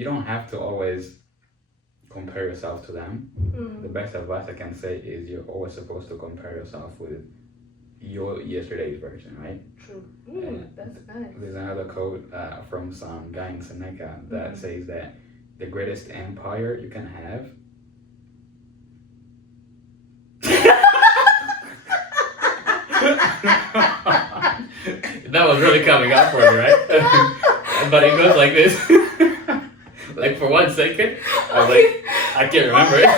you don't have to always compare yourself to them. The best advice I can say is you're always supposed to compare yourself with your yesterday's version, right? True. That's nice. There's another quote from some guy in Seneca that says that the greatest empire you can have that was really coming up for me, right? But it goes like this. Like for 1 second, I was like, I can't remember it.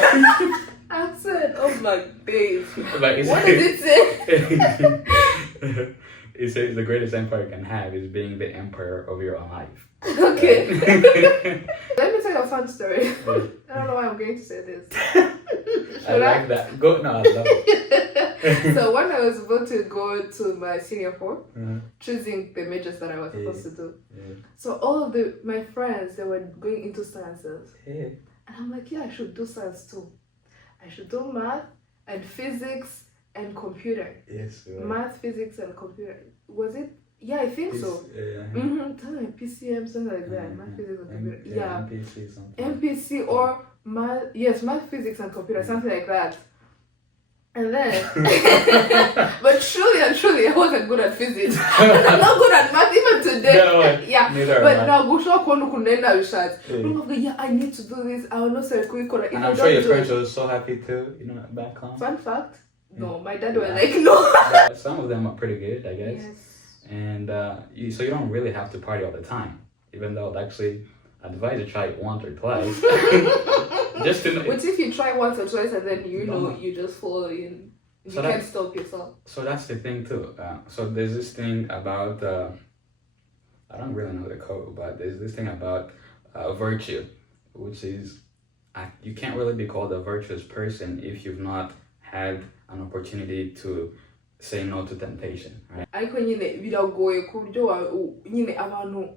Accent, oh my days. But What does it say? It says the greatest empire you can have is being the emperor of your own life. Okay. Let me tell you a fun story. I don't know why I'm going to say this. I like that. Go, no, I love it. So when I was about to go to my senior 4, choosing the majors that I was supposed to do. So all of my friends, they were going into sciences. And I'm like, yeah, I should do science too. I should do math and physics and computer. Yes. Right. Math, physics, and computer. Was it? Yeah, I think so. Tell me, PCM, something like that. Math, physics, and computer. Yeah. MPC something. MPC or math. Yes, math, physics, and computer, something like that. And then, but truly and truly, I wasn't good at physics. I'm not good at math even today. No, yeah, neither but now go show kono kunenda vishat. Yeah, I need to do this. I will not say quick. And I'm sure your parents were so happy too. You know, back home. Fun fact. No, my dad was like, no. But some of them are pretty good, I guess. Yes. And so you don't really have to party all the time, even though I'd actually advise you try it once or twice. Just to know. But if you try once or twice and then you just fall in, you can't stop yourself. So that's the thing too. So there's this thing about I don't really know the code, but there's this thing about virtue, which is you can't really be called a virtuous person if you've not had an opportunity to say no to temptation, right? Ariko nyine biragoye ku buryo nyine abantu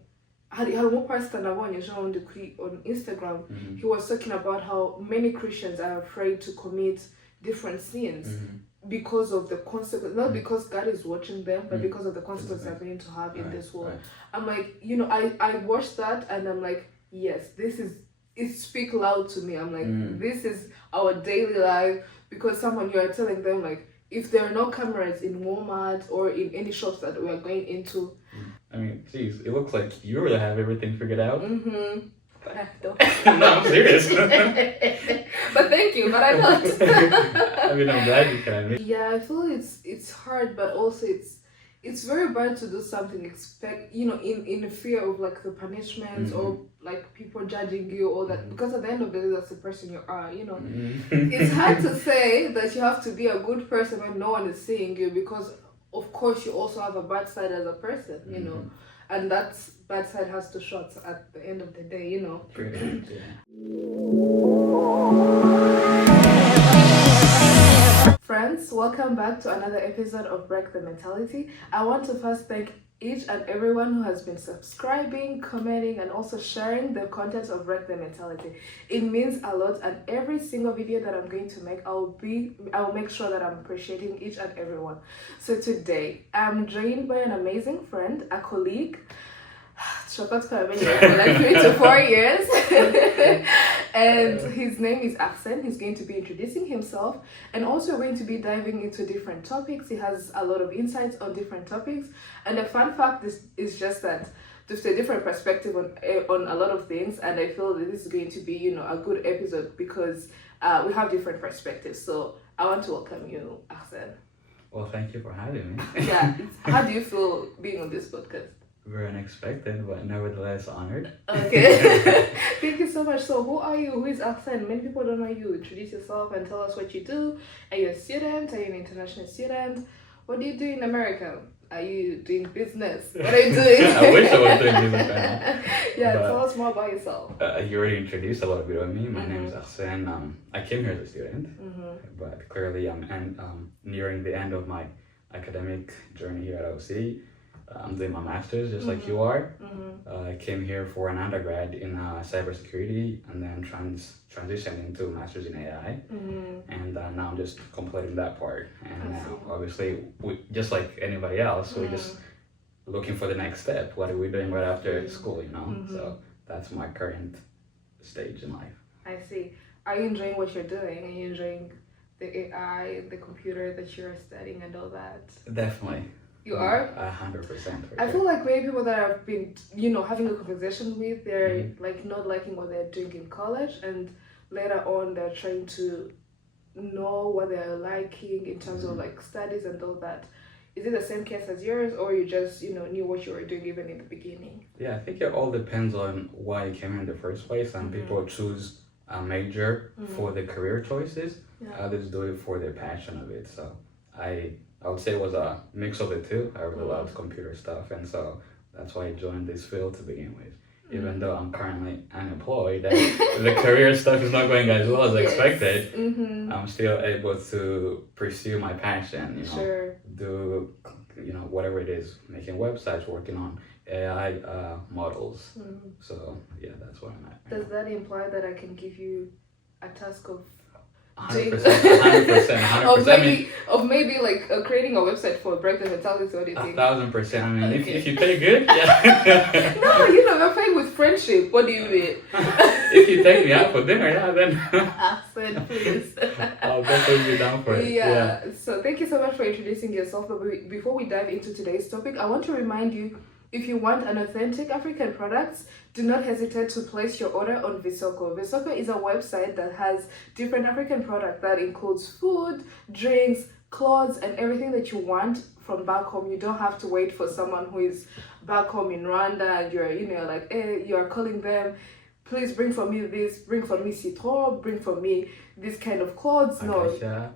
hari umupastor nabonye on Instagram. He was talking about how many Christians are afraid to commit different sins because of the consequences, not because God is watching them, but because of the consequences they're going to have in this world. I'm like, I watched that and I'm like, yes, it speaks loud to me. I'm like, this is our daily life, because someone, you are telling them like, if there are no cameras in Walmart or in any shops that we are going into. I mean, geez, it looks like you really have everything figured out. But I don't. No, I'm serious. But thank you, but I don't. I mean, I'm glad you can. Yeah, I feel it's hard, but also it's very bad to do something in the fear of like the punishments or like people judging you or that, because at the end of the day that's the person you are, It's hard to say that you have to be a good person when no one is seeing you, because of course you also have a bad side as a person, and that bad side has to show at the end of the day, Friends, welcome back to another episode of Break the Mentality. I want to first thank each and everyone who has been subscribing, commenting, and also sharing the content of Break the Mentality. It means a lot, and every single video that I'm going to make, I'll make sure that I'm appreciating each and everyone. So today, I'm joined by an amazing friend, a colleague. For like 3 to 4 years. And his name is Arsene. He's going to be introducing himself, and also going to be diving into different topics. He has a lot of insights on different topics, and the fun fact is just that just a different perspective on a lot of things. And I feel that this is going to be a good episode because we have different perspectives. So I want to welcome you, Arsene. Well, thank you for having me. Yeah. How do you feel being on this podcast? Very unexpected, but nevertheless honored. Okay. Thank you so much. So who are you? Who is Arsene? Many people don't know you. Introduce yourself and tell us what you do. Are you a student? Are you an international student? What do you do in America? Are you doing business? What are you doing? I wish I was doing business right now. Yeah, tell us more about yourself. You already introduced a little bit of me. My name is Arsene. I came here as a student, but clearly I'm nearing the end of my academic journey here at OC. I'm doing my master's just like you are. I came here for an undergrad in cybersecurity and then transitioned into a master's in AI. And now I'm just completing that part. And now, obviously, just like anybody else, we're just looking for the next step. What are we doing right after school, So that's my current stage in life. I see. Are you enjoying what you're doing? Are you enjoying the AI, the computer that you're studying and all that? Definitely. You are? 100%. I feel like many people that I've been, having a conversation with, they're like not liking what they're doing in college, and later on they're trying to know what they're liking in terms of like studies and all that. Is it the same case as yours, or you just knew what you were doing even in the beginning? Yeah, I think it all depends on why you came in the first place. Some people choose a major for the career choices. Others do it for their passion of it. So I would say it was a mix of the two. I really loved computer stuff, and so that's why I joined this field to begin with. Even though I'm currently unemployed and the career stuff is not going as well as expected, I'm still able to pursue my passion, do, whatever it is, making websites, working on AI models. So, yeah, that's what I'm at. Does that imply that I can give you a task of 100%, 100%. Of maybe like creating a website for Break the Mentality? What do you think? 1,000%. I mean, if you pay good, yeah. No, we're paying with friendship. What do you mean? If you take me out for dinner, yeah, then Said please. I'll definitely be down for it. Yeah. So thank you so much for introducing yourself. But before we dive into today's topic, I want to remind you, if you want an authentic African products, do not hesitate to place your order on Visoko. Visoko is a website that has different African products that includes food, drinks, clothes, and everything that you want from back home. You don't have to wait for someone who is back home in Rwanda and you're like, hey, you're calling them, please bring for me this, bring for me citron, bring for me this kind of clothes.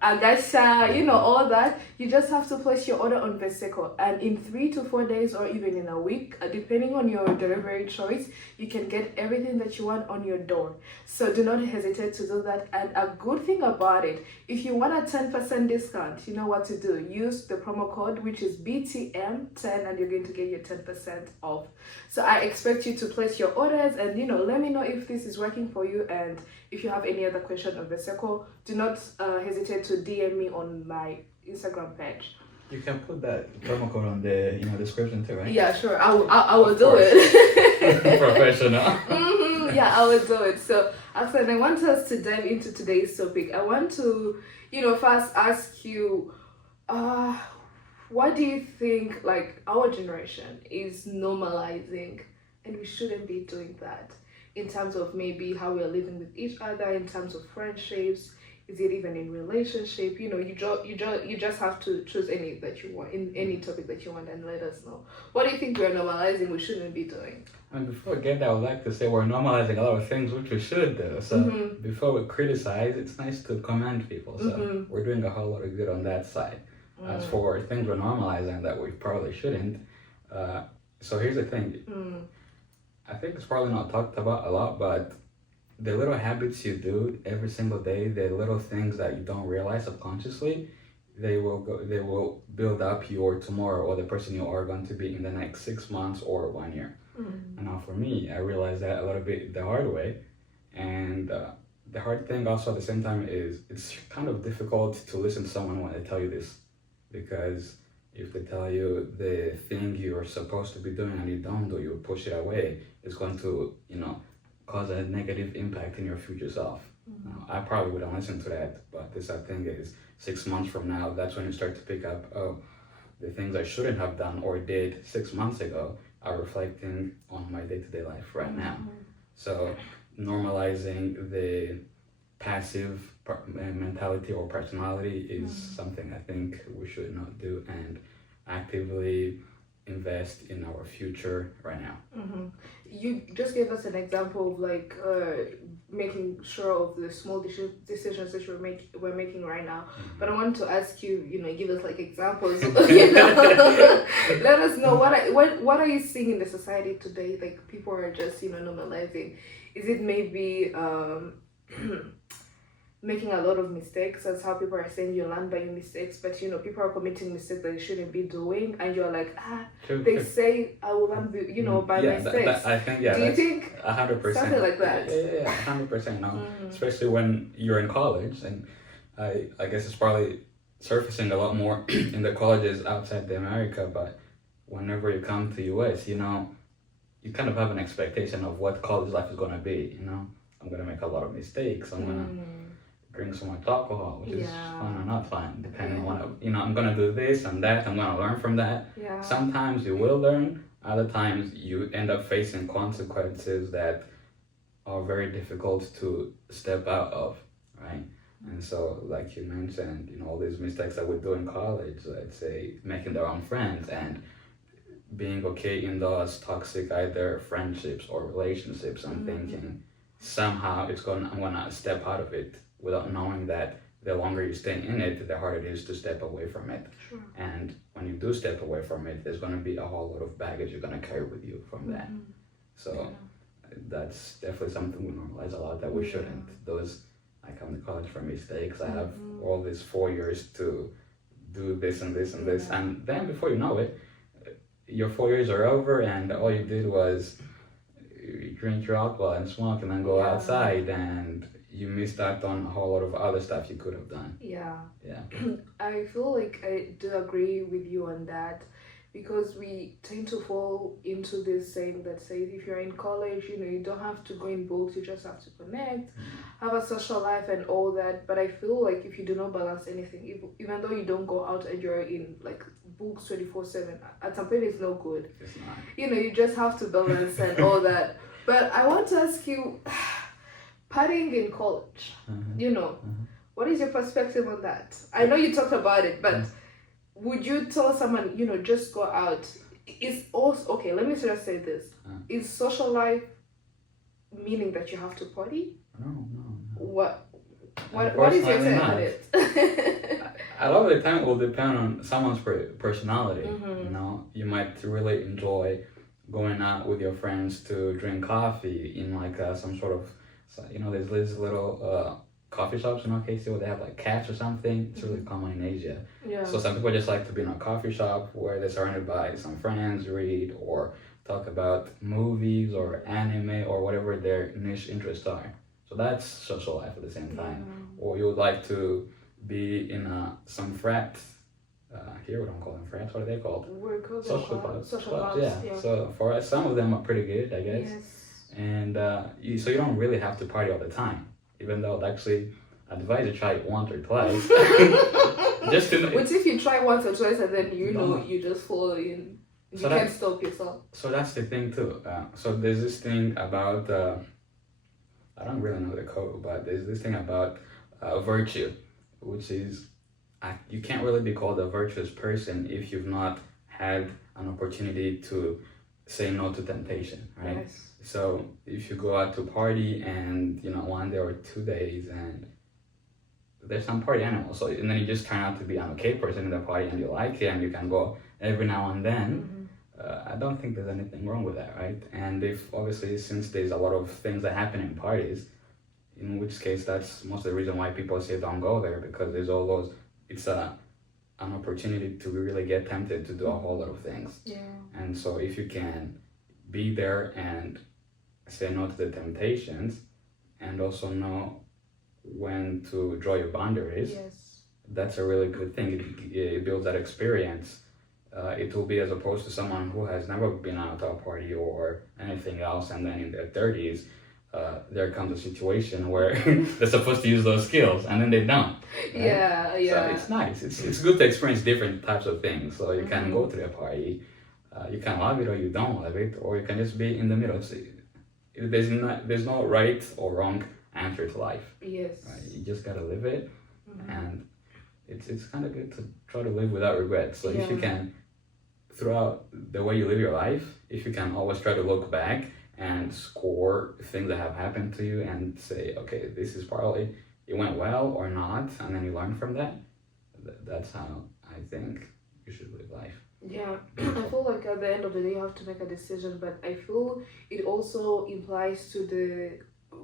Agasha, all that. You just have to place your order on Veseko, and in 3 to 4 days or even in a week, depending on your delivery choice, you can get everything that you want on your door. So do not hesitate to do that. And a good thing about it, if you want a 10% discount, you know what to do. Use the promo code, which is BTM10, and you're going to get your 10% off. So I expect you to place your orders and let me know if this is working for you, and if you have any other question on Veseko, do not hesitate to DM me on my Instagram page. You can put that promo code on the description too, right? Yeah, sure. I will do it. Professional. Yeah, I will do it. So, Aksan, I want us to dive into today's topic. I want to, first ask you, what do you think, like, our generation is normalizing, and we shouldn't be doing that, in terms of maybe how we are living with each other, in terms of friendships? Is it even in relationship? You just have to choose any that you want, in any topic that you want, and let us know. What do you think we're normalizing we shouldn't be doing? And before we get that, I would like to say we're normalizing a lot of things which we should do. So before we criticize, it's nice to commend people. So we're doing a whole lot of good on that side. As for things we're normalizing that we probably shouldn't, so here's the thing. I think it's probably not talked about a lot, but the little habits you do every single day, the little things that you don't realize subconsciously, they will build up your tomorrow, or the person you are going to be in the next 6 months or 1 year. And now for me, I realized that a little bit the hard way. And the hard thing also at the same time is it's kind of difficult to listen to someone when they tell you this, because if they tell you the thing you're supposed to be doing and you don't do, you push it away, it's going to, cause a negative impact in your future self. I probably wouldn't listen to that, but the sad thing is 6 months from now, that's when you start to pick up, the things I shouldn't have done or did 6 months ago are reflecting on my day-to-day life right now. So normalizing the passive mentality or personality is something I think we should not do, and actively invest in our future right now. You just gave us an example of like making sure of the small decisions that we're making right now. But I want to ask you, give us like examples. Let us know what are you seeing in the society today? Like people are just normalizing. Is it maybe making a lot of mistakes? That's how people are saying you learn by your mistakes, but people are committing mistakes that you shouldn't be doing, and you're like, they say I will learn by mistakes. I think, do you think 100% something like that? Yeah, 100%. No, especially when you're in college, and I guess it's probably surfacing a lot more in the colleges outside the America, but whenever you come to US, you kind of have an expectation of what college life is going to be, I'm gonna make a lot of mistakes. I'm gonna drink so much alcohol, which is fun or not fun, depending on I'm gonna do this and that. I'm gonna learn from that. Yeah. Sometimes you will learn. Other times you end up facing consequences that are very difficult to step out of, right? And so, like you mentioned, all these mistakes that we do in college, let's say making their own friends and being okay in those toxic either friendships or relationships and thinking somehow I'm gonna step out of it without knowing that the longer you stay in it, the harder it is to step away from it. Sure. And when you do step away from it, there's gonna be a whole lot of baggage you're gonna carry with you from that. So that's definitely something we normalize a lot that we shouldn't. Those I come to college for mistakes. I have all these 4 years to do this and this and this, and then before you know it, your 4 years are over, and all you did was drink your alcohol and smoke, and then go outside, and you missed out on a whole lot of other stuff you could have done. Yeah. Yeah. I feel like I do agree with you on that, because we tend to fall into this saying that says if you're in college, you don't have to go in books, you just have to connect, have a social life and all that. But I feel like if you do not balance anything, even though you don't go out and you're in like books 24/7, at some point it's no good. It's not. You just have to balance and all that. But I want to ask you, partying in college, what is your perspective on that? I know you talked about it, but would you tell someone, just go out? Is also, okay, let me just say this. Is social life meaning that you have to party? No. What is your take on it? A lot of the time it will depend on someone's personality. You might really enjoy going out with your friends to drink coffee in like some sort of, there's these little coffee shops in OKC where they have like cats or something. It's really common in Asia. Yeah. So some people just like to be in a coffee shop where they're surrounded by some friends, read or talk about movies or anime or whatever their niche interests are. So that's social life at the same time. Or you would like to be in some frats. Here we don't call them frats. What are they called? We're called social clubs. Social clubs. Yeah. So for us, some of them are pretty good, I guess. Yes. And so you don't really have to party all the time. Even though I'd actually advise you try it once or twice. Just to know. What if you try once or twice and then you just fall in? You can't stop yourself. So that's the thing too. So there's this thing about I don't really know the code, but there's this thing about virtue, which is you can't really be called a virtuous person if you've not had an opportunity to say no to temptation, right? Yes. So if you go out to party and 1 day or 2 days and there's some party animal, so and then you just turn out to be an okay person in the party and you like it and you can go every now and then, I don't think there's anything wrong with that, right? And if obviously since there's a lot of things that happen in parties, in which case that's most of the reason why people say don't go there, because there's all those, it's an opportunity to really get tempted to do a whole lot of things. Yeah. And so if you can be there and say no to the temptations and also know when to draw your boundaries, that's a really good thing. It builds that experience. It will be as opposed to someone who has never been out to a party or anything else, and then in their 30s there comes a situation where they're supposed to use those skills and then they don't, right? So it's nice. It's good to experience different types of things. So you can go to the party, you can love it or you don't love it, or you can just be in the middle. So there's no right or wrong answer to life. Yes. Right? You just gotta live it, and it's kind of good to try to live without regret. So if you can, throughout the way you live your life, if you can always try to look back and score things that have happened to you and say, okay, this is probably, it went well or not, and then you learn from that. That's how I think you should live life. Yeah, I feel like at the end of the day you have to make a decision, but I feel it also implies to the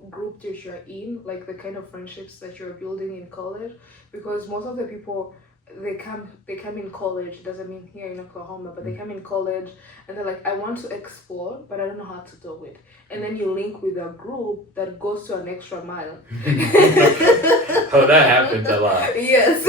group that you're in, like the kind of friendships that you're building in college, because most of the people they come in college, doesn't mean here in Oklahoma, but they come in college and they're like, I want to explore but I don't know how to do it, and then you link with a group that goes to an extra mile. Oh, that happens a lot. Yes.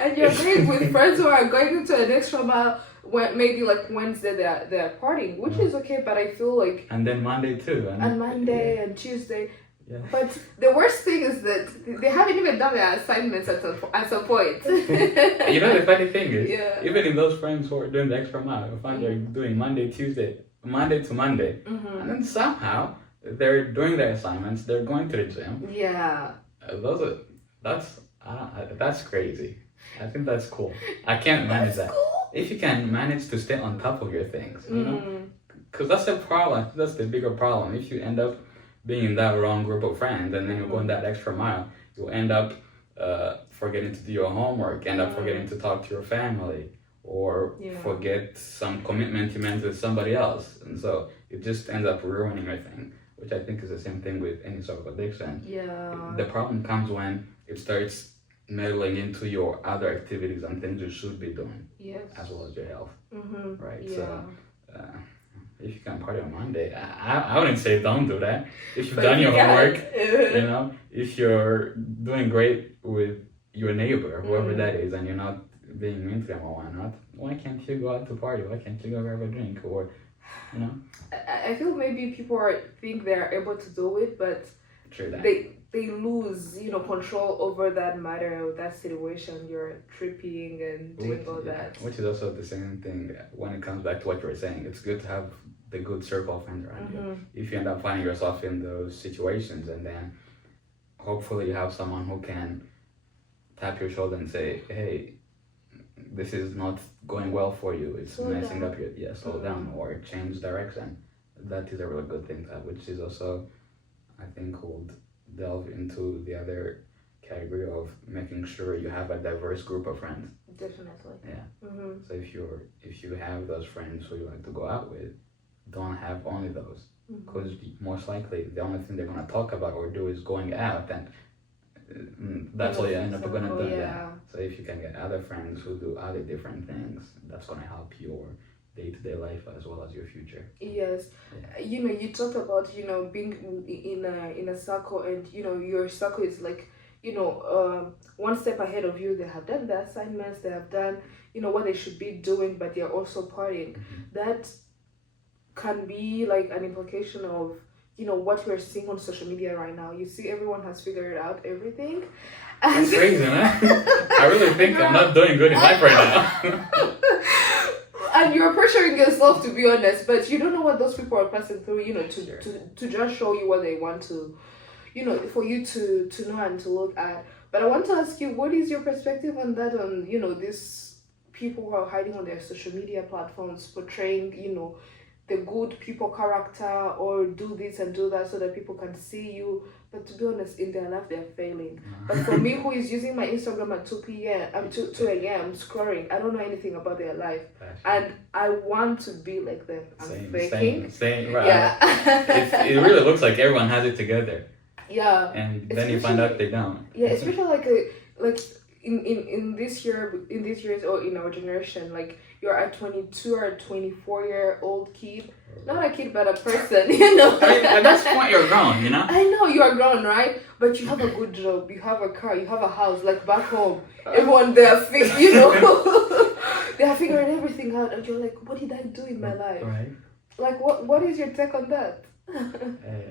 And you're being with friends who are going to an extra mile. When maybe like Wednesday they're partying, which is okay, but I feel like, and then Monday too, and Monday and Tuesday, Yeah. But the worst thing is that they haven't even done their assignments at some point. You know, the funny thing is, Yeah. even if those friends who are doing the extra mile, you find they're doing Monday to Monday, and then somehow they're doing their assignments, they're going to the gym. Yeah. That's crazy. I think that's cool. I can't manage that. Cool. If you can manage to stay on top of your things, you know, because that's the problem. That's the bigger problem. If you end up being in that wrong group of friends and then you're going that extra mile, you'll end up forgetting to do your homework, end up forgetting to talk to your family, or forget some commitment you meant with somebody else, and so it just ends up ruining your thing, which I think is the same thing with any sort of addiction. Yeah. The problem comes when it starts meddling into your other activities and things you should be doing, as well as your health, right? Yeah. So if you can party on Monday, I wouldn't say don't do that. If you've done your homework, you know, if you're doing great with your neighbor, whoever that is, and you're not being mean to them or whatnot, why can't you go out to party? Why can't you go grab a drink? Or, you know? I feel maybe people think they're able to do it, but True that. they lose, you know, control over that matter or that situation. You're tripping and doing all that. Which is also the same thing when it comes back to what you were saying. It's good to have the good circle of friends around you. If you end up finding yourself in those situations, and then hopefully you have someone who can tap your shoulder and say, hey, this is not going well for you. It's messing up your, slow down or change direction. That is a really good thing to have, which is also, I think, would delve into the other category of making sure you have a diverse group of friends. Definitely. Yeah. So if you have those friends who you like to go out with, don't have only those, because most likely the only thing they're going to talk about or do is going out, and that's all you end up going to do. Yeah. So if you can get other friends who do other different things, that's going to help your day-to-day life as well as your future. Yes. You know, you talked about, you know, being in a circle, and, you know, your circle is like, you know, one step ahead of you. They have done the assignments, they have done, you know, what they should be doing, but they're also partying. That can be like an implication of, you know, what we're seeing on social media right now. You see everyone has figured out everything. And it's crazy, man. I really think I'm not doing good in life right now. And you're pressuring yourself, to be honest, but you don't know what those people are passing through, you know, to just show you what they want to, you know, for you to know and to look at. But I want to ask you, what is your perspective on that, on, you know, these people who are hiding on their social media platforms, portraying, you know, the good people character, or do this and do that so that people can see you. But to be honest, in their life, they're failing. But for me, who is using my Instagram at 2 a.m. scrolling, I don't know anything about their life. And I want to be like them. I'm faking. Same, right. Yeah. It really looks like everyone has it together. Yeah. And then you find out they don't. Yeah, especially like in this years or in our generation, like you're a 22 or a 24-year-old kid, not a kid but a person, you know. I mean, at this point you're grown, you know. I know you are grown, right? But you have a good job, you have a car, you have a house. Like back home, everyone they are you know, they are figuring everything out, and you're like, what did I do in my life? Right. Like what is your take on that?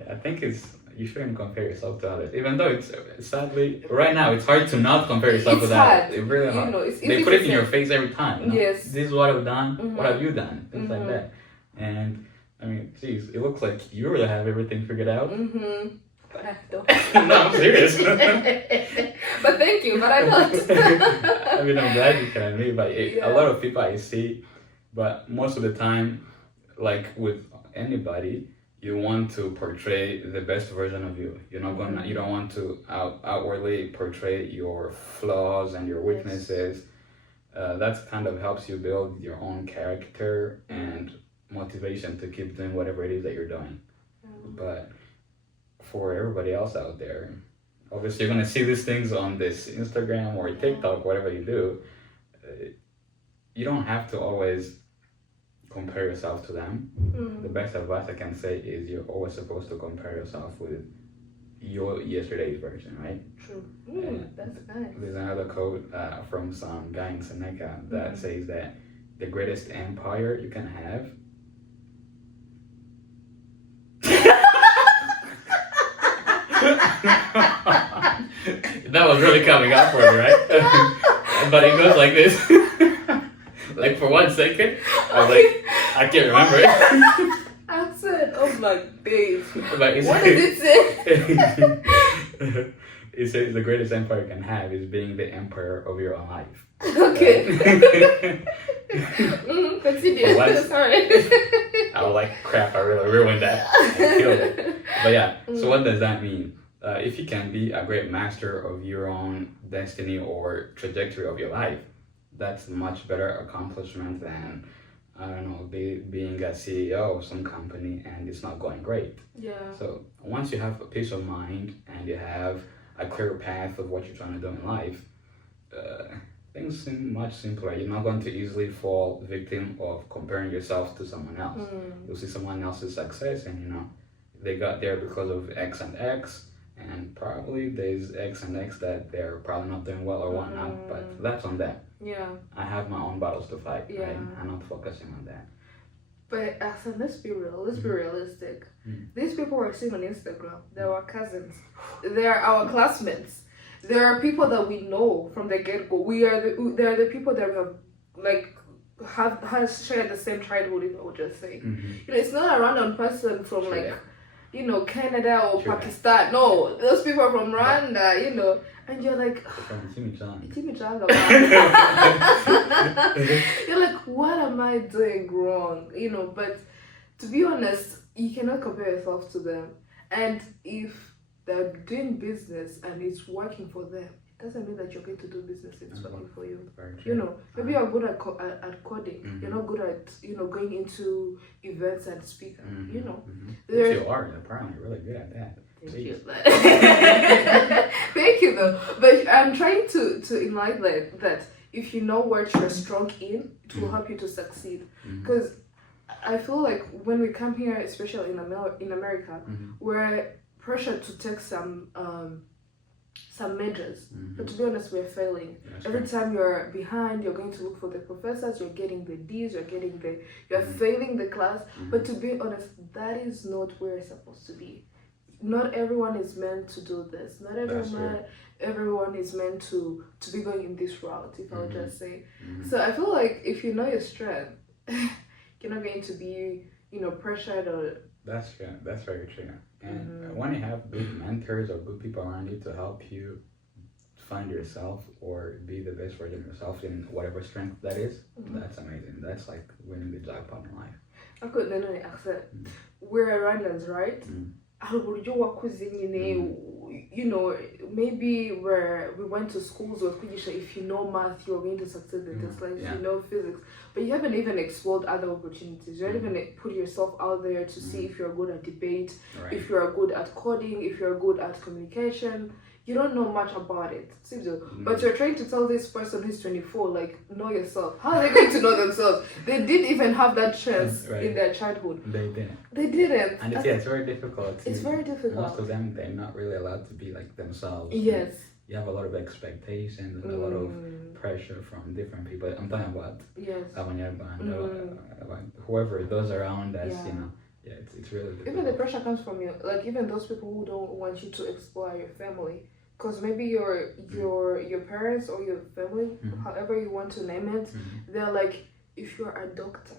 I think you shouldn't compare yourself to others, even though it's sadly right now it's hard to not compare yourself to others. It's really hard. You know, they put it in your face every time. You know? Yes. This is what I've done. What have you done? Things like that. And I mean, geez, it looks like you really have everything figured out. But I don't. No, I'm serious. But thank you, but I don't. I mean, I'm glad you can admit, but a lot of people I see, but most of the time, like with anybody, you want to portray the best version of you. You don't want to outwardly portray your flaws and your weaknesses. That kind of helps you build your own character and motivation to keep doing whatever it is that you're doing. But for everybody else out there, obviously you're going to see these things on this Instagram or TikTok, whatever you do. You don't have to always compare yourself to them. The best advice I can say is you're always supposed to compare yourself with your yesterday's version, right? True. That's nice. There's another quote from some guy in Seneca that says that the greatest empire you can have That was really coming out for me, right? But it goes like this. Like for 1 second, I was like, I can't remember it. Accent of my days. But it's, What did it say? it says the greatest empire you can have is being the emperor of your own life. Okay. Continue. What? Sorry. I was like, crap, I really ruined that. I killed it. But yeah, so what does that mean? If you can be a great master of your own destiny or trajectory of your life, that's a much better accomplishment than, I don't know, being a CEO of some company and it's not going great. Yeah. So once you have a peace of mind and you have a clear path of what you're trying to do in life, things seem much simpler. You're not going to easily fall victim of comparing yourself to someone else. You'll see someone else's success and they got there because of X and X, and probably there's X and X that they're probably not doing well or whatnot, but that's on them. Yeah. I have my own battles to fight. Yeah. Right? I'm not focusing on that. But let's be real. Let's be realistic. These people we're seeing on Instagram, they're our cousins. They're our classmates. There are people that we know from the get-go. They are the people that we have shared the same childhood, if I would just say. It's not a random person from Canada or Pakistan. No, those people are from Rwanda, and you're like, From Chimichanga. You're like, what am I doing wrong? But to be honest, you cannot compare yourself to them. And if they're doing business and it's working for them, it doesn't mean that you're going to do business it's working for you. Maybe you're good at coding. You're not good at going into events and speaking. Yes, you are. Apparently, really good at that. Thank you. Thank you though. But I'm trying to enlighten that if you know what you're strong in, it will help you to succeed. Because I feel like when we come here, especially in America, we're pressured to take some measures, but to be honest, we're failing. Every time you're behind, you're going to look for the professors, you're getting the D's, you're failing the class. But to be honest, that is not where you're supposed to be. Not everyone is meant to do this. Not everyone is meant to be going in this route, if I would just say. So I feel like if you know your strength, you're not going to be pressured or. That's true. That's very true. And when you have good mentors or good people around you to help you find yourself or be the best version of yourself in whatever strength that is, that's amazing. That's like winning the jackpot in life. I could then accent. We're Rwandans, right? Maybe where we went to schools with Kujisha, if you know math, you're going to succeed in this, like you know physics, but you haven't even explored other opportunities. You haven't even put yourself out there to see if you're good at debate, if you're good at coding, if you're good at communication. You don't know much about it, but you're trying to tell this person who's 24, like, know yourself. How are they going to know themselves? They didn't even have that chance in their childhood. They didn't. And it's very difficult. It's very difficult. Most of them, they're not really allowed to be like themselves. Yes. You have a lot of expectations and a lot of pressure from different people. I'm talking about whoever those around us, it's really difficult. Even the pressure comes from you, like even those people who don't want you to explore your family. Because maybe your parents or your family, however you want to name it, they're like, if you're a doctor,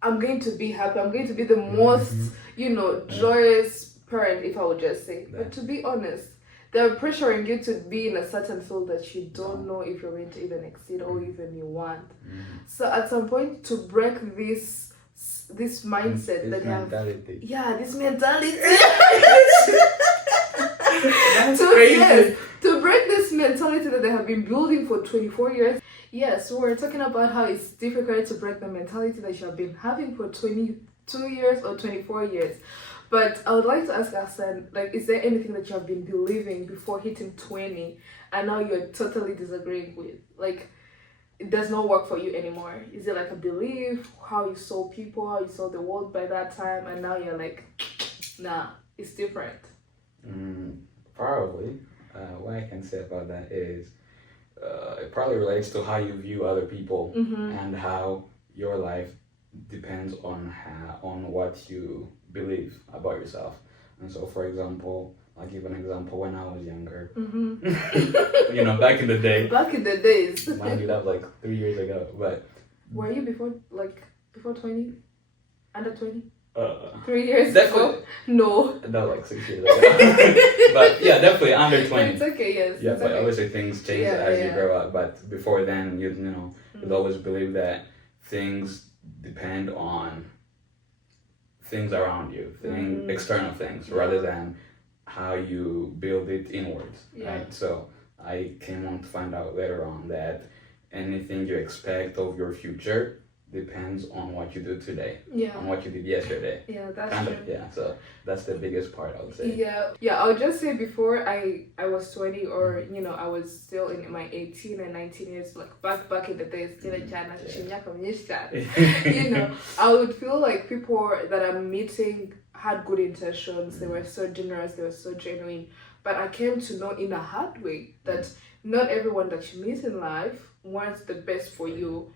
I'm going to be happy. I'm going to be the most, joyous parent, if I would just say. But to be honest, they're pressuring you to be in a certain field that you don't know if you're going to even exceed or even you want. So at some point, to break this mindset that mentality. This mentality. That's crazy. Yes, to break this mentality that they have been building for 24 years. Yes, so we're talking about how it's difficult to break the mentality that you have been having for 22 years or 24 years. But I would like to ask Arsene, like, is there anything that you have been believing before hitting 20 and now you're totally disagreeing with? Like, it does not work for you anymore. Is it like a belief, how you saw people, how you saw the world by that time, and now you're like, nah, it's different? Probably. What I can say about that is it probably relates to how you view other people and how your life depends on what you believe about yourself. And so, for example, I'll give an example when I was younger. Mm-hmm. You know, back in the day. Back in the days. Mind you, that was like 3 years ago. But were you before 20? Under 20? 3 3 years definitely, ago? No. no, like 6 years ago. But yeah, definitely under 20. It's okay, yes. Yeah, it's but okay. obviously things change as you grow up. But before then, you'd always believe that things depend on things around you, external things, rather than how you build it inwards, right? So I came on to find out later on that anything you expect of your future depends on what you do today, on what you did yesterday. Yeah, that's kind true. of, yeah. So that's the biggest part, I would say. Yeah. I would just say before I was 20, or I was still in my 18 and 19 years, like back in the days, I would feel like people that I'm meeting had good intentions. They were so generous. They were so genuine. But I came to know in a hard way that not everyone that you meet in life wants the best for you.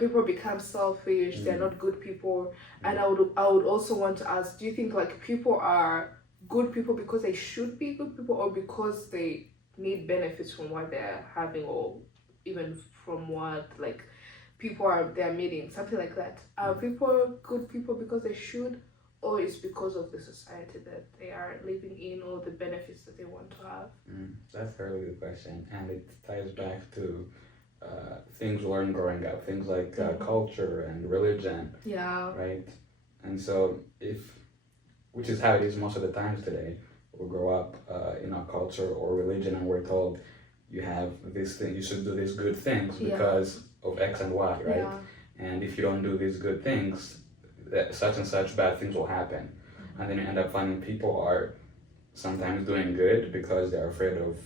People become selfish. They're not good people. And I would also want to ask, do you think like people are good people because they should be good people, or because they need benefits from what they're having, or even from what like they're meeting, something like that? Are people good people because they should, or it's because of the society that they are living in, or the benefits that they want to have? That's a really good question, and it ties back to things learned growing up, things like culture and religion. Yeah. Right? And so which is how it is most of the times today, we grow up in our culture or religion and we're told you have this thing, you should do these good things because of X and Y, right? Yeah. And if you don't do these good things, that such and such bad things will happen. And then you end up finding people are sometimes doing good because they're afraid of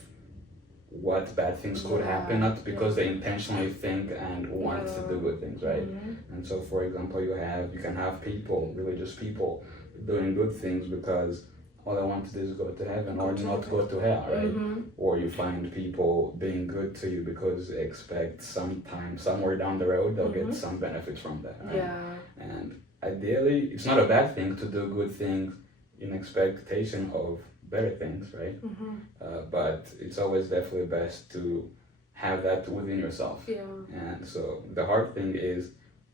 what bad things could happen, not because they intentionally think and want to do good things, right? And so, for example, you can have people, religious people, doing good things because all they want to do is go to heaven or not go to hell, right? Or you find people being good to you because they expect sometime, somewhere down the road, they'll get some benefits from that, right? Yeah. And ideally, it's not a bad thing to do good things in expectation of better things, right? But it's always definitely best to have that within yourself. Yeah. And so the hard thing is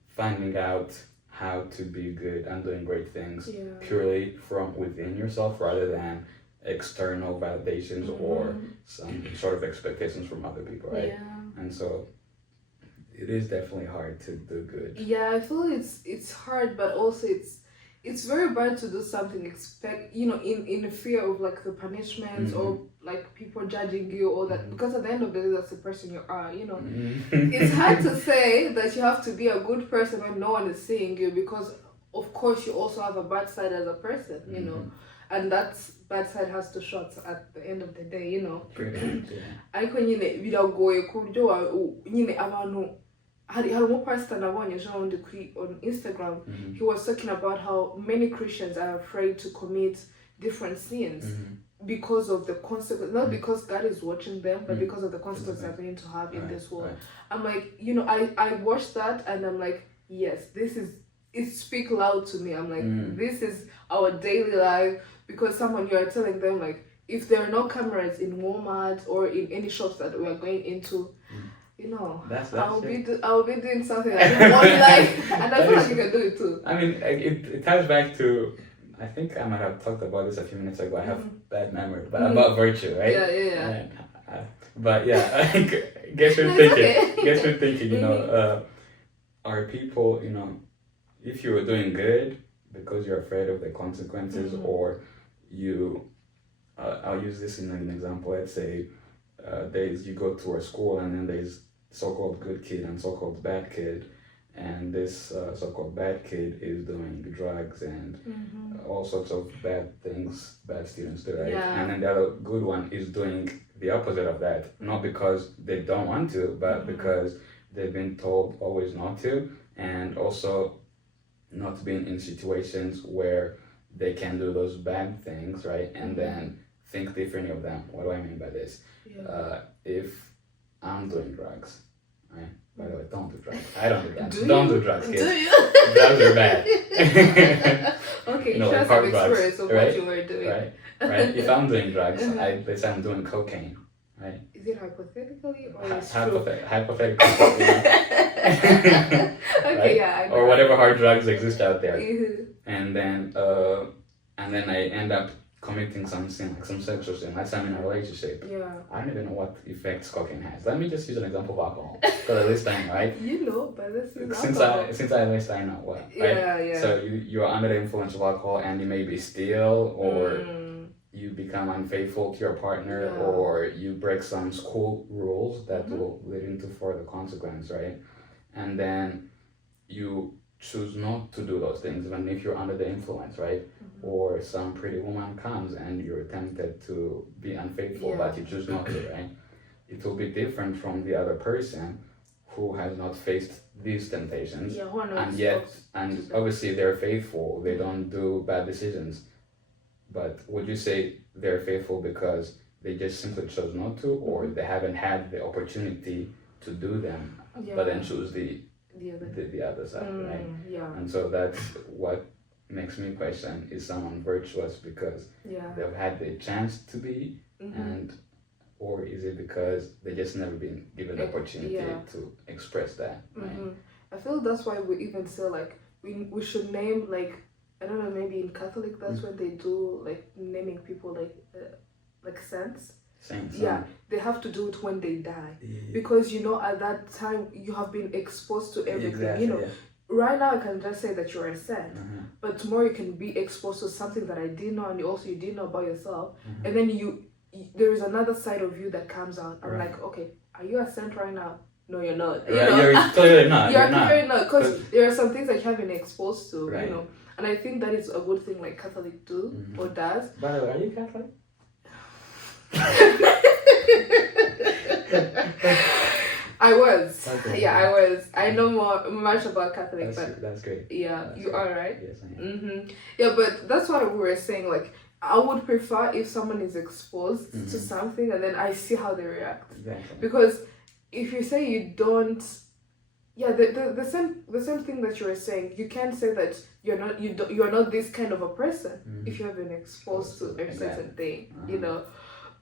finding out how to be good and doing great things purely from within yourself rather than external validations or some sort of expectations from other people, right? Yeah. And so it is definitely hard to do good. Yeah, I feel it's hard, but also it's very bad to do something in the fear of like the punishments or like people judging you or that, because at the end of the day that's the person you are, It's hard to say that you have to be a good person when no one is seeing you, because of course you also have a bad side as a person, and that bad side has to show at the end of the day, ariko nyine biragoye ku buryo nyine abantu hari pastor nabonye on Instagram. He was talking about how many Christians are afraid to commit different sins because of the consequences, not because God is watching them, but because of the consequences they're going to have in this world. I'm like, I watched that and I'm like, yes, it speaks loud to me. I'm like, this is our daily life, because you are telling them like, if there are no cameras in Walmart or in any shops that we are going into, I'll be doing something I don't want to like, and I feel like you can do it too. I mean, it ties back to, I think I might have talked about this a few minutes ago. I have bad memory, but about virtue, right? Yeah. But yeah, I think, guess we're thinking, are people, if you were doing good because you're afraid of the consequences, or I'll use this in an example. Let's say you go to a school and then there's so-called good kid and so-called bad kid, and this so-called bad kid is doing drugs and all sorts of bad things bad students do, right? Yeah. And then the other good one is doing the opposite of that, not because they don't want to, but because they've been told always not to, and also not being in situations where they can do those bad things, right? And then think differently of them. What do I mean by this? Yeah. If I'm doing drugs right? By the way, don't do drugs. I don't do drugs. Do Don't you? do drugs, kids. Do you? Drugs are bad. Okay, You know, share like some hard drugs, experience of right? what you were doing. Right. If I'm doing drugs, Uh-huh. let's say I'm doing cocaine, right? Is it hypothetically or it's true? Hypothetically, you know? Okay, Right? yeah, I know. Or whatever hard drugs exist out there, Mhm. and then I end up committing some sin, like some sexual sin. Let's say I'm in a relationship. Yeah. I don't even know what effects cocaine has. Let me just use an example of alcohol, because at least I know, right? You know, but this is Since at least I know what, right? Yeah. So you are under the influence of alcohol, and you maybe steal, or Mm. you become unfaithful to your partner, Yeah. or you break some school rules that Mhm. will lead into further consequence, right? And then you choose not to do those things, even if you're under the influence, right? Mhm. Or some pretty woman comes and you're tempted to be unfaithful, Yeah. but you choose not to, right? It will be different from the other person who has not faced these temptations, Yeah, who are not and yet, exposed and to them. obviously they're faithful, they don't do bad decisions. But would you say they're faithful because they just simply chose not to, or they haven't had the opportunity to do them, Yeah. but then choose the the other. other side, right? Yeah. And so that's what makes me question: is someone virtuous because Yeah. they've had the chance to be, Mhm. and or is it because they just never been given the opportunity Yeah. to express that, right? Mhm. I feel that's why we even say like we should name like I don't know, maybe in Catholic that's when they do like naming people like saints. Saints. Yeah, they have to do it when they die Yeah. because you know at that time you have been exposed to everything. Exactly, You know, yeah. right now I can just say that you're a saint, Uh-huh. but tomorrow you can be exposed to something that I didn't know and you didn't know about yourself, Uh-huh. and then there is another side of you that comes out. I'm Right. like, okay, are you a saint right now? No, you're not. Right, you're clearly not. You're You're not. clearly not because there are some things that you have been exposed to, Right. you know, and I think that is a good thing like Catholic do or does. By the way, are you Catholic? I was. Okay. Yeah, I was. I know much about Catholic, but That's great. yeah, That's you great. are right. Yes, I am. Mm-hmm. Yeah, but that's what we were saying. Like, I would prefer if someone is exposed to something and then I see how they react. Exactly. Because if you say you don't, yeah, the same thing that you were saying. You can't say that you're not this kind of a person if you have been exposed to a certain thing, you know.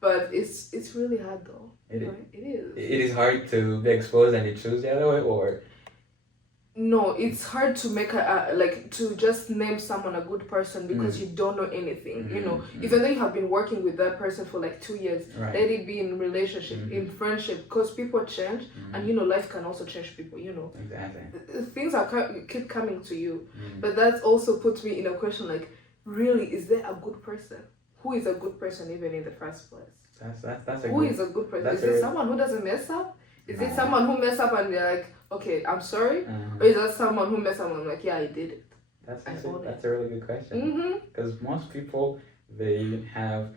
But it's really hard though. It is. It is hard to be exposed and you choose the other way, or no, it's hard to make like to just name someone a good person because you don't know anything. You know, even though you have been working with that person for like 2 years, Right. let it be in relationship, in friendship, because people change, and you know, life can also change people. You know, exactly. things are keep coming to you, but that also puts me in a question like, really, is there a good person? Who is a good person even in the first place? That's a Who good, is a good person? that's Is it a- someone who doesn't mess up? Is it Nah. someone who mess up and they're like, okay, I'm sorry? Or is that someone who mess up and I'm like, yeah, I did it? That's a really good question. Mm-hmm. Because most people, they have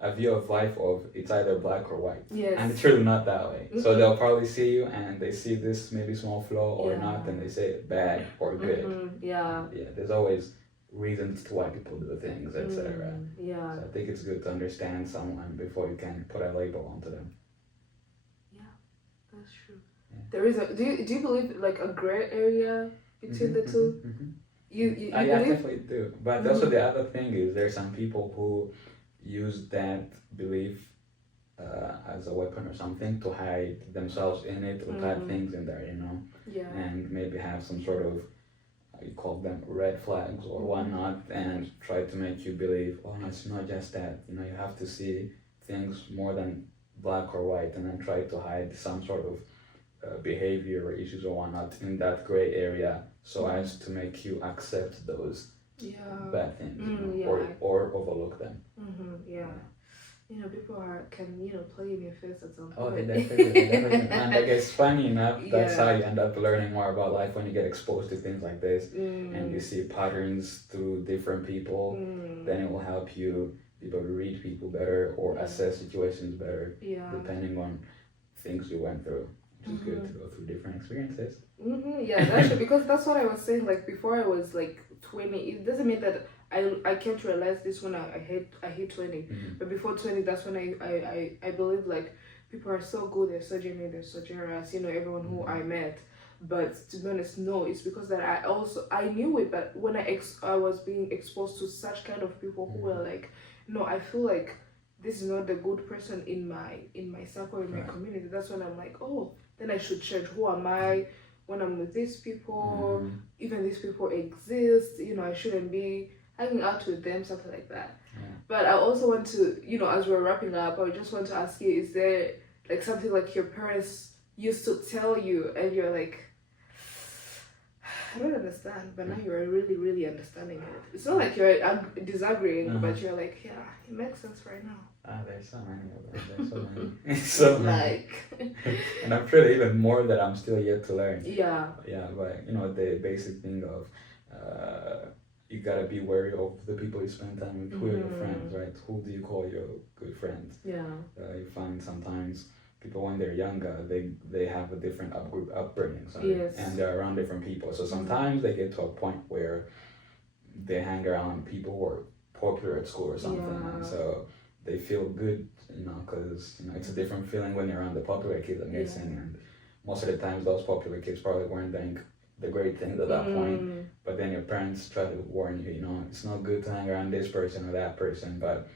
a view of life of it's either black or white. Yes. And it's really not that way. So they'll probably see you and they see this maybe small flaw or not, and they say bad or good. Yeah. Yeah, there's always reasons to why people do things, etc. Yeah. So I think it's good to understand someone before you can put a label onto them. That's true. Yeah. There is do you believe like a gray area between the 2? You I believe? definitely do. But also the other thing is there's some people who use that belief as a weapon or something to hide themselves in it or type things in there, you know, Yeah. and maybe have some sort of you call them red flags or whatnot, and try to make you believe, oh no, it's not just that, you know, you have to see things more than black or white, and then try to hide some sort of behavior or issues or whatnot in that gray area so as to make you accept those bad things, you know, or overlook them. Yeah. You know, people can play in your face at some point. Oh, they definitely. And I guess funny enough, that's how you end up learning more about life when you get exposed to things like this, and you see patterns through different people. Then it will help you be able to read people better or assess situations better, depending on things you went through. Which is good to go through different experiences. Yeah, that's true, because that's what I was saying. Like before, I was like 20. It doesn't mean that I came to realize this when I hit 20. But before 20, that's when I believe like people are so good, they're so genuine, they're so generous, everyone who I met. But to be honest, no, it's because that I knew it, but when I was being exposed to such kind of people who were like, no, I feel like this is not the good person in my circle, in my community. That's when I'm like, oh, then I should change. Who am I when I'm with these people? Even these people exist, I shouldn't be hanging out with them, something like that. But I also want to, as we're wrapping up, I just want to ask you, is there like something like your parents used to tell you and you're like, I don't understand, but now you're really, really understanding it. It's not like you're disagreeing, but you're like, yeah, it makes sense right now. There's so many of them. There's so many. So many. And I'm sure even more that I'm still yet to learn. Yeah. Yeah, but the basic thing of you gotta be wary of the people you spend time with. Who are your friends, right? Who do you call your good friends? Yeah. You find sometimes people when they're younger, they have a different upbringing, yes. and they're around different people. So sometimes they get to a point where they hang around people who are popular at school or something, and so they feel good, because it's a different feeling when you're around the popular kids that missing, and most of the times those popular kids probably weren't doing the great things at that point. But then your parents try to warn you, it's not good to hang around this person or that person, but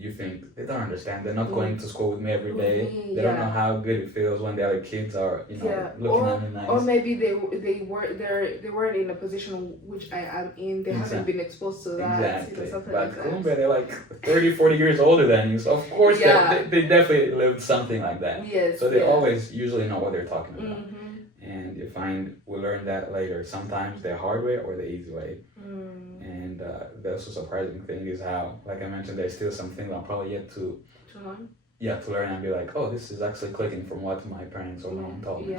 you think they don't understand. They're not going to school with me every day. They don't know how good it feels when the other kids are, looking at me nice. Or maybe they weren't in a position which I am in. They haven't been exposed to that. Exactly. Something but like that. Colombia, they're like 30, 40 years older than you. So of course they definitely lived something like that. Yes. So they always usually know what they're talking about. And you find we learn that later. Sometimes the hard way or the easy way. And the also surprising thing is how, like I mentioned, there's still some things I'm probably yet to learn. To learn and be like, oh, this is actually clicking from what my parents or mom told me.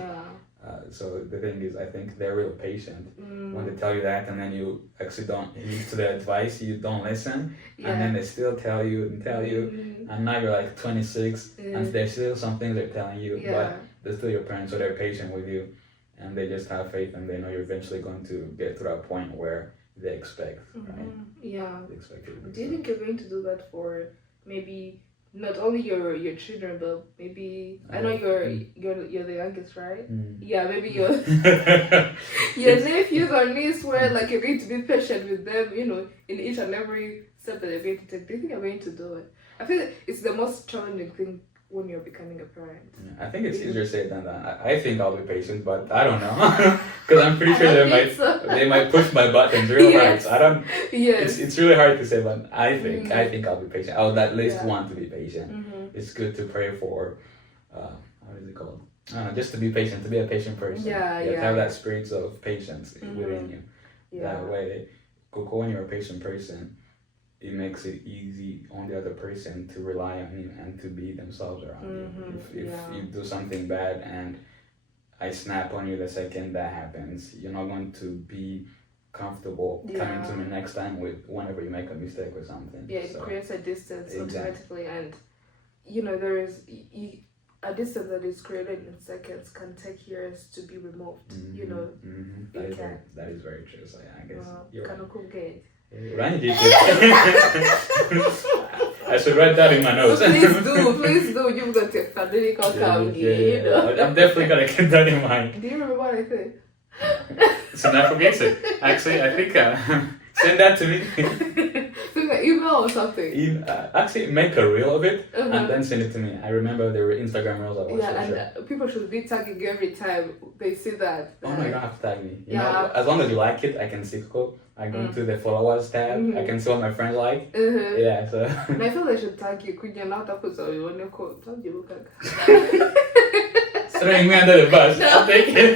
So the thing is, I think they're real patient when they tell you that, and then you actually don't listen to their advice, you don't listen, and then they still tell you, and now you're like 26, and there's still some things they're telling you, but they're still your parents, so they're patient with you, and they just have faith, and they know you're eventually going to get to that point where they expect, right? Yeah. They expect it. Do you think you're going to do that for maybe not only your children, but maybe I know you're the youngest, right? Yeah, maybe your nephews or niece, where like you're going to be patient with them, in each and every step that they're going to take. Do you think you're going to do it? I feel like it's the most challenging thing when you're becoming a parent. I think it's easier said than done. I think I'll be patient, but I don't know, because I'm pretty sure they might push my buttons real hard. So I don't. It's really hard to say, but I think I'll be patient. I would at least want to be patient. It's good to pray for. What is it called? Just to be patient, to be a patient person. To have that spirit of patience within you. That way, when you're a patient person, it makes it easy on the other person to rely on you and to be themselves around you. If you do something bad and I snap on you the second that happens, you're not going to be comfortable coming to me next time with whenever you make a mistake or something. It creates a distance automatically, and there is a distance that is created in seconds can take years to be removed. That is very true. So I guess you're right. I should write that in my notes. Please do. You've got a fanatical come here. I'm definitely gonna get that in mind. Do you remember what I said? So I forget it. Actually, I think send that to me. Send an email or something. Actually, make a reel of it and then send it to me. I remember there were Instagram reels I watched. And people should be tagging you every time they see that. Oh my god, have to tag me. You know, as long as you like it, I can see it. I go into the followers tab. I can see what my friends like. Yeah, so. And I feel they should tag you. Could you not put on your code? Throwing me under the bus. I'll take it.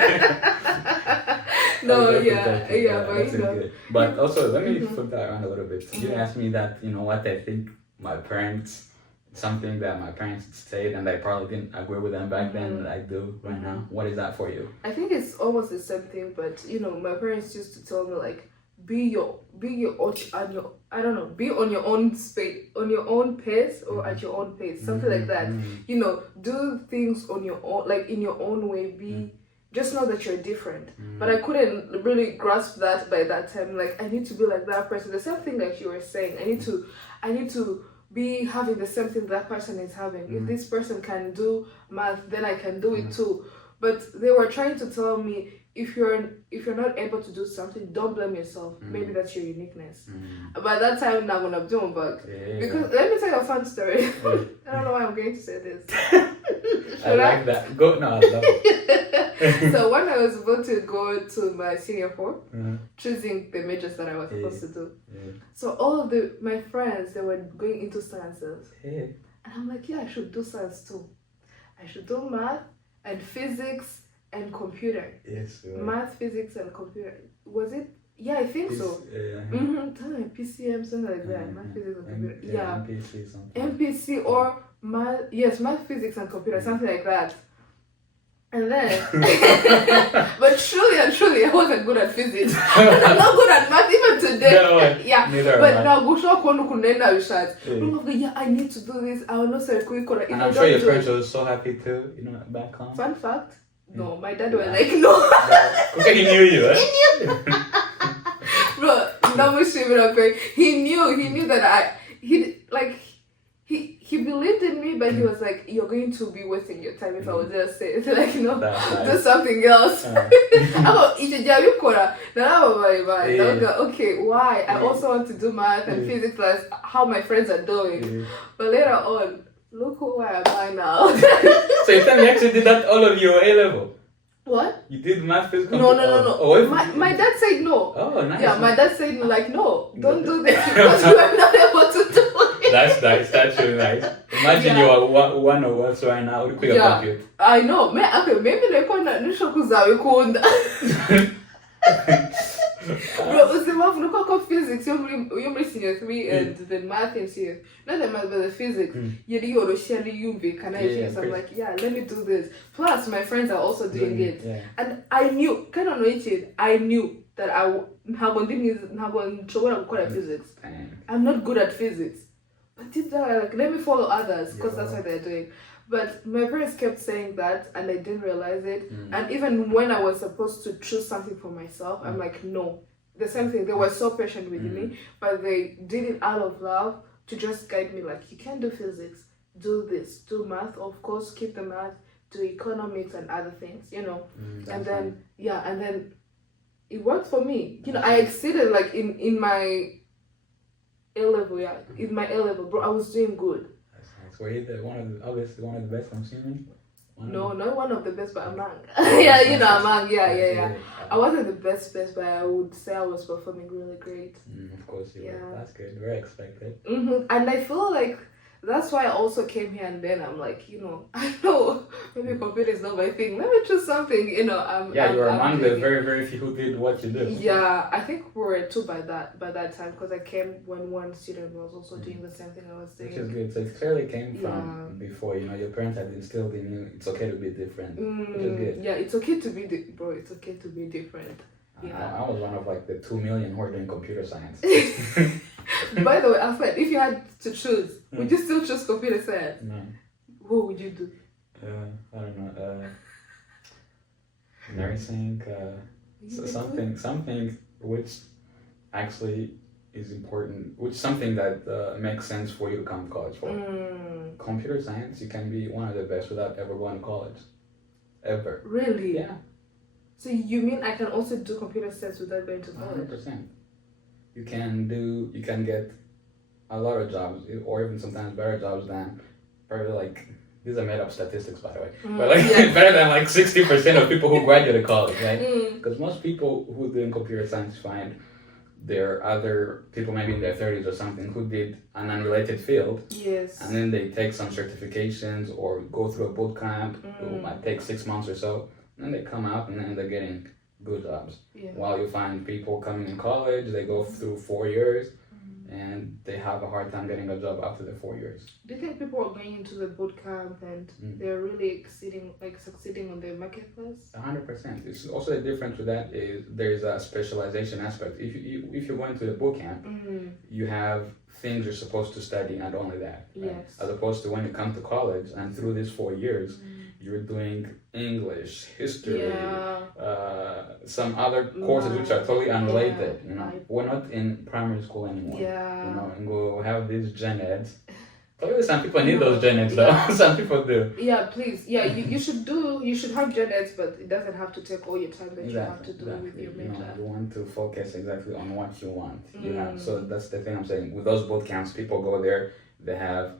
But also, let me flip that around a little bit. You asked me that, what I think my parents, something that my parents said, and I probably didn't agree with them back then that I do right now. What is that for you? I think it's almost the same thing, but my parents used to tell me like, be on your own space, on your own pace, or at your own pace, something like that. Do things on your own, like in your own way. Just know that you're different. But I couldn't really grasp that by that time. Like I need to be like that person. The same thing like you were saying. I need to be having the same thing that person is having. If this person can do math, then I can do it too. But they were trying to tell me, if you're not able to do something, don't blame yourself. Maybe that's your uniqueness. By that time, I'm gonna do back. Because let me tell you a fun story. I don't know why I'm going to say this. I like that. Go no, I love it. So when I was about to go to my senior 4, choosing the majors that I was supposed to do. So all of my friends, they were going into sciences. And I'm like, yeah, I should do science too. I should do math and physics and computer. Yes. Math, physics, and computer. Was it? Yeah, I think so. PCM, something like that. Math, physics, and computer. MPC something. MPC or math. Yes, math, physics, and computer, something like that. And then, but truly and truly, I wasn't good at physics. I'm not good at math even today. No, yeah, neither but now go show kunenda wishat. Yeah, I need to do this. I will not say quick. And I'm sure your parents were so happy too. You know, back home. Fun fact. No, my dad was like, no. Okay, he knew you, right? He knew. Bro, he knew that he believed in me, but he was like, you're going to be wasting your time if I was just say like, do something else. Okay, why? I also want to do math and physics, like how my friends are doing. But later on, look who I am now. So you tell me you actually did that all of your A level? What? You did math, physics, No. Oh, my dad said no. Oh, nice. Yeah, my dad said like, no, don't do this because you are not able to do it. That's nice. That's really nice. Imagine you are one of us right now. I know. Maybe they call that nishokuzawe Bro, look at physics. You're senior 3 and the math in serious. Not the math, but the physics. So I'm like, yeah, let me do this. Plus, my friends are also doing it. Yeah. And I knew, I knew that physics. I'm not good at physics. But deep down, I'm like, let me follow others because that's what they're doing. But my parents kept saying that and I didn't realize it. And even when I was supposed to choose something for myself, I'm like, no. The same thing. They were so patient with me, but they did it out of love to just guide me. Like, you can't do physics. Do this. Do math. Of course, keep the math. Do economics and other things, and then it worked for me. I exceeded like in my A level, in my A level, bro. I was doing good. Were you obviously one of the best, I'm assuming? No, not one of the best, but among. Among. Yeah. I wasn't the best, but I would say I was performing really great. Of course you were. That's good. Very expected. And I feel like that's why I also came here, and then I'm like, I know maybe computer is not my thing. Let me choose something, you were among the very, very few who did what you did. Yeah, I think we were 2 by that time because I came when one student was also doing the same thing I was doing. Which is good. So it clearly came from before, your parents had instilled in you, it's okay to be different, which is good. Yeah, it's okay to be, bro, it's okay to be different. Yeah. I was one of like the 2 million who are doing computer science. By the way, Alfred, if you had to choose, would you still choose computer science? No. What would you do? I don't know. Nursing, something which actually is important, which something that makes sense for you to come to college for. Computer science, you can be one of the best without ever going to college. Ever. Really? Yeah. So you mean I can also do computer science without going to college? 100%. You can get a lot of jobs, or even sometimes better jobs than probably these are made up statistics, by the way, but better than 60% of people who graduate college, right? Because most people who do in computer science find there are other people maybe in their 30s or something who did an unrelated field. Yes. And then they take some certifications or go through a boot camp. It might take 6 months or so. And then they come out and then they're getting good jobs. Yeah. While you find people coming in college, they go through 4 years and they have a hard time getting a job after the 4 years. Do you think people are going into the boot camp and they're really succeeding on their marketplace? 100%. It's also the difference with that is there's a specialization aspect. If you're going to the boot camp, you have things you're supposed to study and only that. Right? Yes. As opposed to when you come to college and through these 4 years, you're doing English, history, some other courses which are totally unrelated. We're not in primary school anymore. Yeah. And go have these gen eds Clearly, some people need those gen eds, though. Yeah. Some people do. Yeah, please. Yeah, you should have gen eds, but it doesn't have to take all your time that you have to do with your major. You want to focus exactly on what you want. You have, so that's the thing I'm saying. With those boot camps, people go there, they have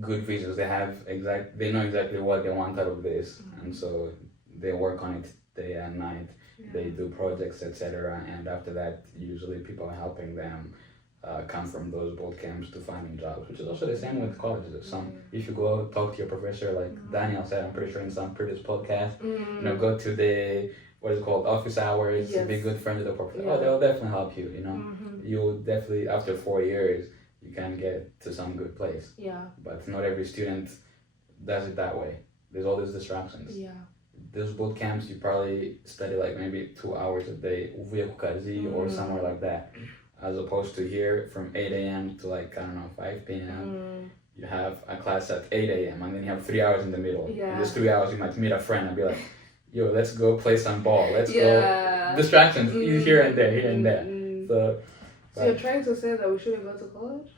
good visions, they know exactly what they want out of this, and so they work on it day and night. They do projects, etc. And after that, usually people are helping them come from those boot camps to finding jobs, which is also the same with colleges. If you go talk to your professor, like Daniel said, I'm pretty sure in some previous podcast, go to the what is it called, office hours, be good friends with the professor. Oh, they'll definitely help you. You'll definitely, after 4 years, you can get to some good place. Yeah. But not every student does it that way. There's all these distractions. Yeah. Those boot camps, you probably study like maybe 2 hours a day, or somewhere like that. As opposed to here from 8 a.m. to like, 5 p.m. You have a class at 8 a.m. and then you have 3 hours in the middle. Yeah. In these 3 hours, you might meet a friend and be like, yo, let's go play some ball. Let's go. Distractions here and there, So you're trying to say that we shouldn't go to college?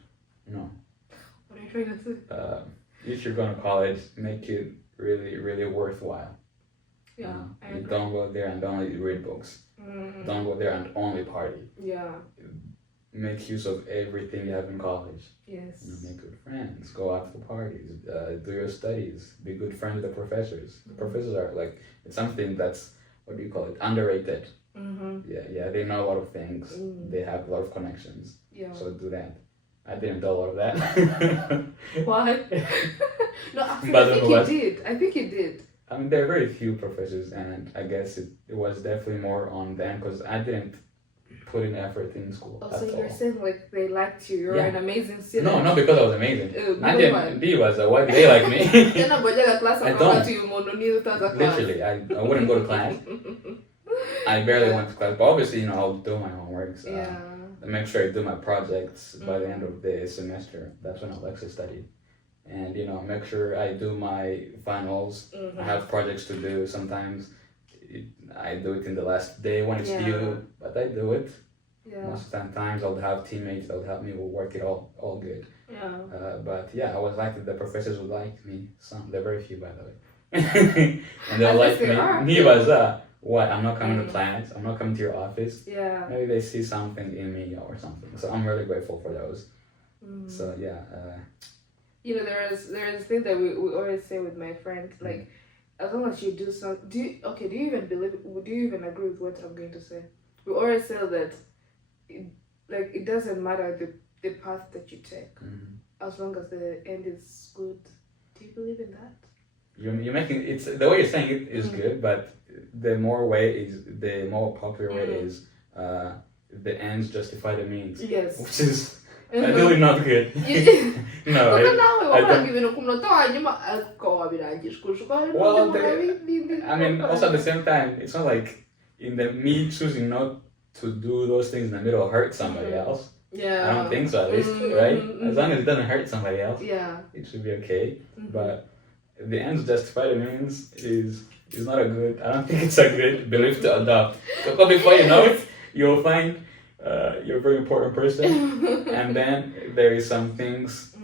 No. What are you trying to say? If you're going to college, make it really, really worthwhile. Yeah. You don't go there and only read books. Don't go there and only party. Yeah. Make use of everything you have in college. Yes. Make good friends. Go out for parties. Do your studies. Be good friends with the professors. The professors are like, it's something that's, what do you call it? Underrated. Yeah. They know a lot of things. They have a lot of connections. Yeah. So do that. I didn't do a lot of that. What? No, actually, I think you did. I mean, there are very few professors, and I guess it was definitely more on them because I didn't put in effort in school. Oh, so you're saying like they liked you? You're an amazing student. No, not because I was amazing. B was why did they like me? I don't. Literally, I wouldn't go to class. I barely went to class, but obviously, I'll do my homeworks. I make sure I do my projects by the end of the semester. That's when I'll actually study. And, make sure I do my finals. I have projects to do sometimes. I do it in the last day when it's due, but I do it. Most of the times I'll have teammates that will help me, we'll work it all good. But I was like the professors would like me. They're very few, by the way. And they'll like me. He was, what, I'm not coming to class, I'm not coming to your office. Yeah. Maybe they see something in me or something. So I'm really grateful for those. So there is a thing that we always say with my friend, like, as long as you do something, do you even agree with what I'm going to say? We always say that it doesn't matter the path that you take, as long as the end is good. Do you believe in that? You're making it's the way you're saying it is good, but the more popular way is the ends justify the means. Yes. Which is really not good. No. I mean, also at the same time, it's not like in the me choosing not to do those things in the middle hurt somebody else. Yeah. I don't think so, at least, right? As long as it doesn't hurt somebody else, it should be okay. But the ends justify the means is not a good. I don't think it's a good belief to adopt. But before you know it, you'll find you're a very important person, and then there is some things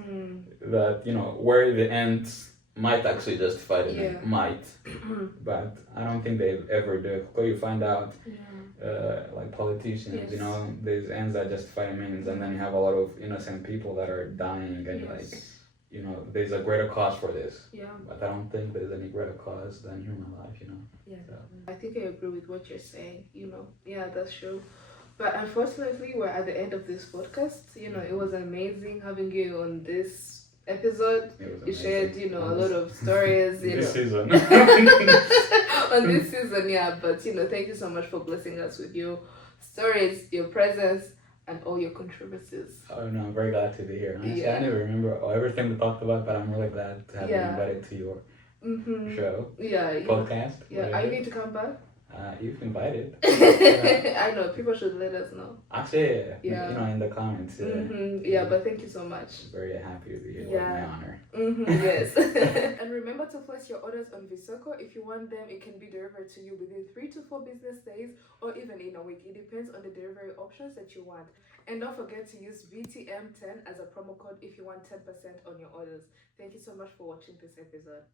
that where the ends might actually justify the means, might, but I don't think they ever do. Because you find out, like politicians, there's ends that justify the means, and then you have a lot of innocent people that are dying, and there's a greater cause for this. Yeah. But I don't think there's any greater cause than human life, Yeah. So. I think I agree with what you're saying, Yeah, that's true. But unfortunately, we're at the end of this podcast. It was amazing having you on this episode. You shared, a lot of stories, This season. on this season, But, thank you so much for blessing us with your stories, your presence, and all your contributions. Oh no, I'm very glad to be here. Honestly, I never remember everything we talked about, but I'm really glad to have been invited to your show. Yeah. Podcast. Yeah. Are you going to come back? You've invited. I know, people should let us know. Actually, Yeah. you know, in the comments. Yeah, but thank you so much. Very happy to be here. Yeah. My honor. Yes. And remember to place your orders on Visoko. If you want them, it can be delivered to you within 3 to 4 business days or even in a week. It depends on the delivery options that you want. And don't forget to use VTM10 as a promo code if you want 10% on your orders. Thank you so much for watching this episode.